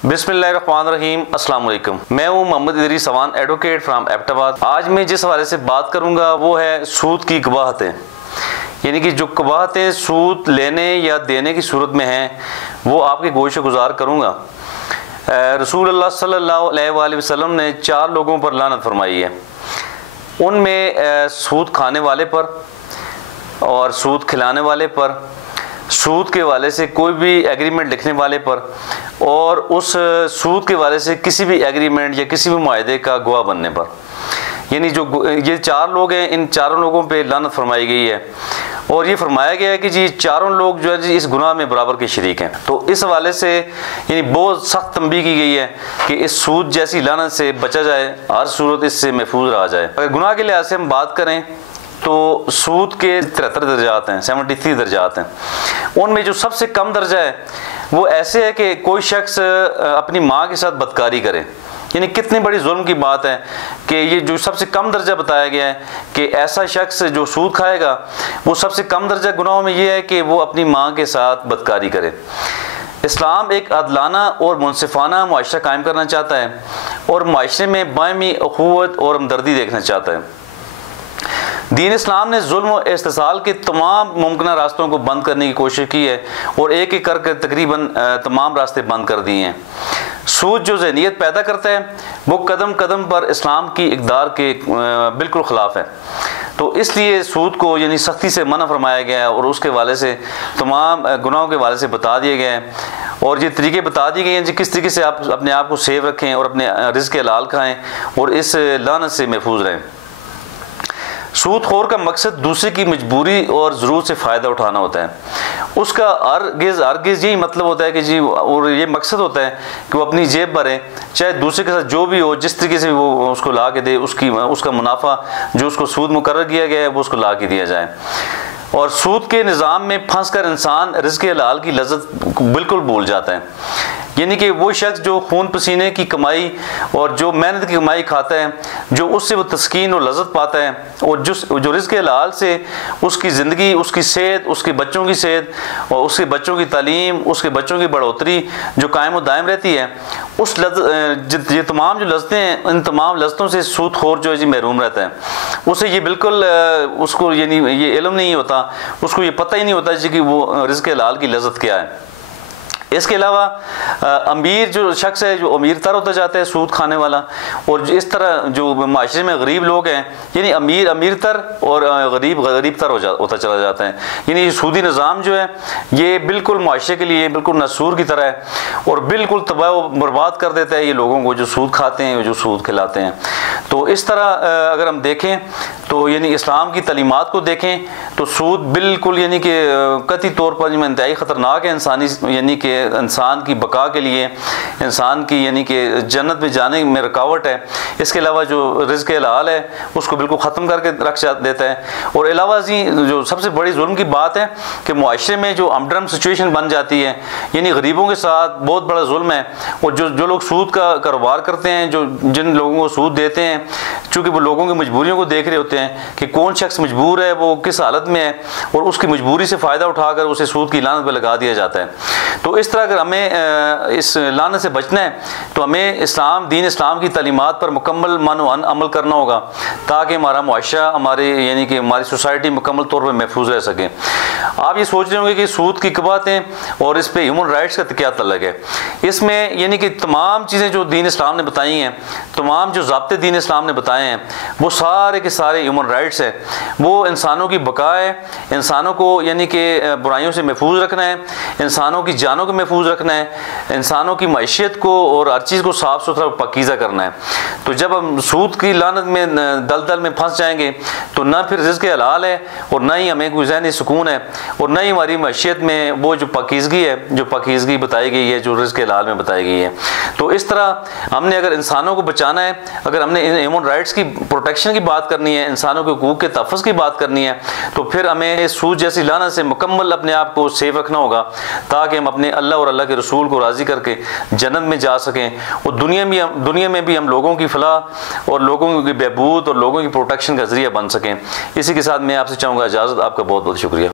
बिस्मिल्लाहिर्रहमानिर्रहीम, अस्सलाम वालेकुम। मैं हूँ मोहम्मद इदरीस अवान, एडवोकेट फ्राम एबटाबाद। आज मैं जिस हवाले से बात करूँगा वो है सूद की कबाहतें, यानी कि जो कबाहतें सूद लेने या देने की सूरत में हैं वो आपके गोश गुजार करूँगा। रसूलुल्लाह सल्लल्लाहु अलैहि वसल्लम ने 4 लोगों पर लानत फरमाई है। उनमें सूद खाने वाले पर और सूद खिलाने वाले पर, सूद के वाले से कोई भी एग्रीमेंट लिखने वाले पर और उस सूद के वाले से किसी भी एग्रीमेंट या किसी भी मुआहदे का गवाह बनने पर, यानी जो ये 4 लोग हैं, इन चारों लोगों पे लानत फरमाई गई है। और ये फरमाया गया है कि जी चारों लोग जो है जी इस गुनाह में बराबर के शरीक हैं। तो इस हवाले से यानी बहुत सख्त तंबीह की गई है कि इस सूद जैसी लानत से बचा जाए, हर सूरत इससे महफूज रहा जाए। अगर गुनाह के लिहाज से हम बात करें तो सूद के 73 दर्जात हैं, 73 दर्जात हैं। उनमें जो सबसे कम दर्जा है वो ऐसे है कि कोई शख्स अपनी माँ के साथ बदकारी करे, यानी कितनी बड़ी जुल्म की बात है कि ये जो सबसे कम दर्जा बताया गया है कि ऐसा शख्स जो सूद खाएगा वो सबसे कम दर्जा गुनाहों में ये है कि वो अपनी माँ के साथ बदकारी करे। इस्लाम एक अदलाना और मुनसिफाना मुआशरा कायम करना चाहता है और मुआशरे में बायमी अखुवत और हमदर्दी देखना चाहता है। दीन इस्लाम ने जुल्म और इस्तिसाल के तमाम मुमकिन रास्तों को बंद करने की कोशिश की है और एक एक करके तकरीबन तमाम रास्ते बंद कर दिए हैं। सूद जो ज़हनियत पैदा करता है वो कदम कदम पर इस्लाम की इक़दार के बिल्कुल ख़िलाफ़ है। तो इसलिए सूद को यानी सख्ती से मना फरमाया गया है और उसके वाले से तमाम गुनाहों के वाले से बता दिए गए हैं और ये तरीके बता दिए गए हैं जी किस तरीके से आप अपने आप को सेव रखें और अपने रिज़्क़ हलाल खाएँ और इस लानत से महफूज रहें। सूद खोर का मकसद दूसरे की मजबूरी और ज़रूरत से फ़ायदा उठाना होता है। उसका हरगिज़ यही मतलब होता है कि जी, और ये मकसद होता है कि वो अपनी जेब भरे, चाहे दूसरे के साथ जो भी हो, जिस तरीके से वो उसको ला के दे, उसका मुनाफा जो उसको सूद मुकर्रर किया गया है वो उसको ला के दिया जाए। और सूद के निज़ाम में फंस कर इंसान रिज़्क़ हलाल की लज़्ज़त बिल्कुल भूल जाता है, यानी कि वो शख्स जो खून पसीने की कमाई और जो मेहनत की कमाई खाता है, जो उससे वो तस्कीन और लज़्ज़त पाता है और जो रिज़्क़ हलाल से उसकी ज़िंदगी, उसकी सेहत, उसके बच्चों की सेहत और उसके बच्चों की तालीम, उसके बच्चों की बढ़ोतरी जो कायम व दायम रहती है, उस ये तमाम जो लज़्ज़तें हैं, इन तमाम लज़्ज़तों से सूद खोर जो है जी महरूम रहता है। उसे ये बिल्कुल उसको यानी ये इल्म नहीं होता, उसको ये पता ही नहीं होता जी कि वो रिज़्क़ हलाल की लज़्ज़त क्या है। इसके अलावा अमीर जो शख्स है, जो अमीर तर होता जाता है सूद खाने वाला, और इस तरह जो माशरे में गरीब लोग हैं, यानी अमीर तर और गरीब तर होता चला जाता है। यानी ये सूदी निज़ाम जो है ये बिल्कुल माशरे के लिए बिल्कुल नसूर की तरह है और बिल्कुल तबाह व बर्बाद कर देता है ये लोगों को जो सूद खाते हैं, जो सूद खिलाते हैं। तो इस तरह अगर हम देखें तो यानी इस्लाम की तलीमात को देखें तो सूद बिल्कुल यानी कि कतई तौर पर इंतहाई ख़तरनाक है इंसानी यानी कि इंसान की बका के लिए, इंसान की यानी कि जन्नत में जाने में रुकावट है। इसके अलावा जो रिज़्क़ हलाल है उसको बिल्कुल ख़त्म करके रख देता है। और अलावा जी जो सबसे बड़ी जुल्म की बात है कि मुआशरे में जो हमड्रम सिचुएशन बन जाती है, यानी गरीबों के साथ बहुत बड़ा जुल्म है। और जो लोग सूद का कारोबार करते हैं, जिन लोगों को सूद देते हैं, चूँकि वो लोगों की मजबूरियों को देख रहे होते हैं कि कौन शख्स मजबूर है, वो किस हालत में है, और उसकी मजबूरी से फ़ायदा उठाकर उसे सूद की लानत पर लगा दिया जाता है। तो इस तरह अगर हमें इस लानत से बचना है तो हमें दीन इस्लाम की तालीमात पर मुकम्मल मानो अमल करना होगा ताकि हमारा मुआशरा, हमारे यानी कि हमारी सोसाइटी मुकम्मल तौर पर महफूज रह सके। आप ये सोच रहे होंगे कि सूद की कबाहतें और इस पर ह्यूमन राइट्स का क्या तल्लुक़ है। इसमें यानी कि तमाम चीज़ें जो दीन इस्लाम ने बताई हैं, तमाम जो ज़ाब्ते दीन इस्लाम ने बताए हैं, वो सारे के सारे ह्यूमन राइट्स हैं। वो इंसानों की बका है, इंसानों को यानी कि बुराइयों से महफूज रखना है, इंसानों की जानों को महफूज रखना है, इंसानों की मैशियत को और हर चीज़ को साफ़ सुथरा पकीज़ा करना है। तो जब हम सूद की लानत में दलदल में फंस जाएंगे तो ना फिर रिज़्क़ हलाल है और ना ही हमें कोई ज़हनी सुकून है और ना ही हमारी मैशियत में वो जो पकीज़गी है, जो पकीज़गी बताई गई है, जो रिज़्क़ हलाल में बताई गई है। तो इस तरह हमने अगर इंसानों को बचाना है, अगर हमने ह्यूमन राइट्स की प्रोटेक्शन की बात करनी है, इंसानों के हकूक़ के तहफ़्फ़ुज़ की बात करनी है, तो फिर हमें सूद जैसी लानत से मुकम्मल अपने आप को सेव रखना होगा ताकि हम अपने अल्लाह और अल्लाह के रसूल को राज़ी करके जन्नत में जा सकें और दुनिया में भी हम लोगों की फलाह और लोगों की बहबूद और लोगों की प्रोटेक्शन का ज़रिया बन सकें। इसी के साथ मैं आपसे चाहूँगा इजाज़त। आपका बहुत बहुत शुक्रिया।